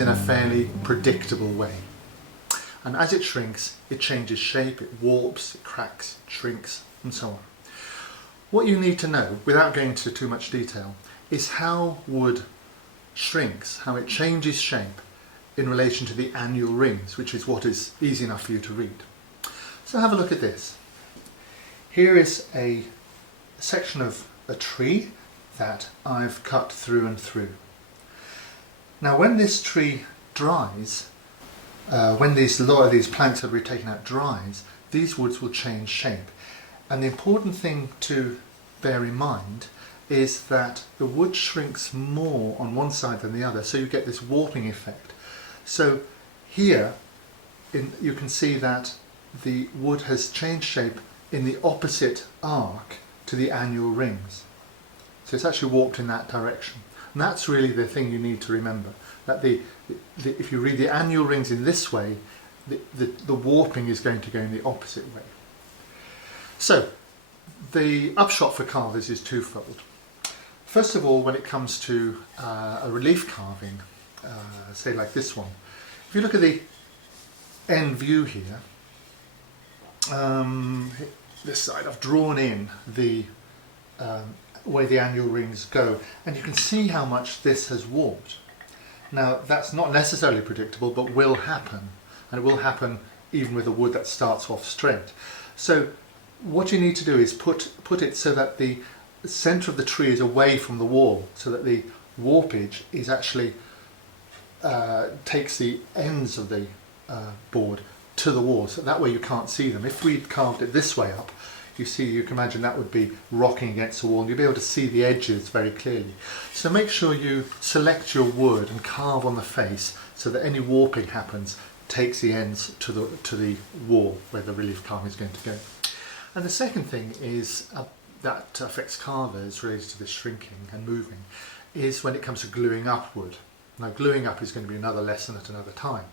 in a fairly predictable way. And as it shrinks, it changes shape, it warps, it cracks, it shrinks, and so on. What you need to know, without going into too much detail, is how wood shrinks, how it changes shape in relation to the annual rings, which is what is easy enough for you to read. So have a look at this. Here is a section of a tree that I've cut through and through. Now when this tree dries, when a lot of these planks that we've taken out dries, these woods will change shape. And the important thing to bear in mind is that the wood shrinks more on one side than the other, so you get this warping effect. So here you can see that the wood has changed shape in the opposite arc to the annual rings. So it's actually warped in that direction. And that's really the thing you need to remember, that if you read the annual rings in this way, the warping is going to go in the opposite way. So the upshot for carvers is twofold. First of all, when it comes to a relief carving, say like this one, if you look at the end view here, this side I've drawn in the way the annual rings go, and you can see how much this has warped. Now that's not necessarily predictable, but will happen, and it will happen even with a wood that starts off straight. So what you need to do is put it so that the centre of the tree is away from the wall, so that the warpage is actually takes the ends of the board to the wall, so that way you can't see them. If we'd carved it this way up, you can imagine that would be rocking against the wall, and you'll be able to see the edges very clearly. So make sure you select your wood and carve on the face so that any warping happens takes the ends to the wall where the relief carving is going to go. And the second thing is that affects carvers related to this shrinking and moving is when it comes to gluing up wood. Now gluing up is going to be another lesson at another time,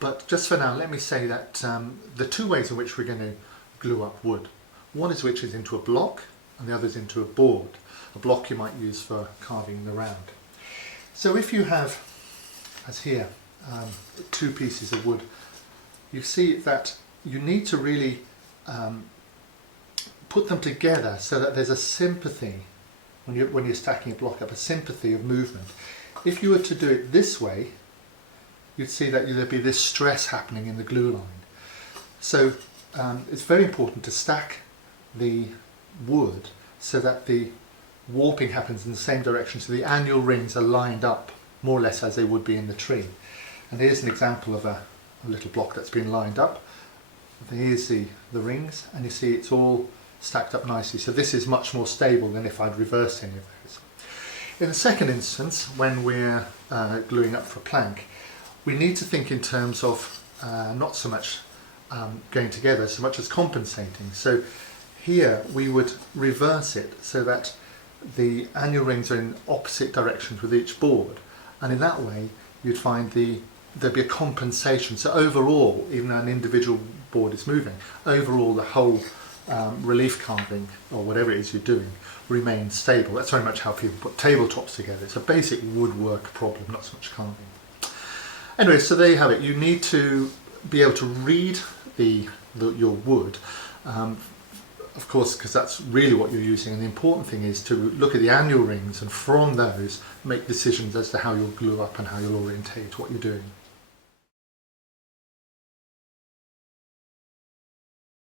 but just for now let me say that the two ways in which we're going to glue up wood, one is which is into a block and the other is into a board. A block you might use for carving the round. So if you have, as here, two pieces of wood, you see that you need to really put them together so that there's a sympathy when you're stacking a block up, a sympathy of movement. If you were to do it this way, you'd see that there'd be this stress happening in the glue line. So it's very important to stack the wood so that the warping happens in the same direction, so the annual rings are lined up more or less as they would be in the tree. And here's an example of a little block that's been lined up. Here's the rings, and you see it's all stacked up nicely. So this is much more stable than if I'd reversed any of those. In the second instance, when we're gluing up for a plank, we need to think in terms of not so much going together so much as compensating. So here we would reverse it so that the annual rings are in opposite directions with each board, and in that way you'd find there'd be a compensation. So overall, even though an individual board is moving, overall the whole relief carving, or whatever it is you're doing, remains stable. That's very much how people put tabletops together. It's a basic woodwork problem, not so much carving. Anyway, so there you have it. You need to be able to read your wood, of course, because that's really what you're using, and the important thing is to look at the annual rings and from those make decisions as to how you'll glue up and how you'll orientate what you're doing.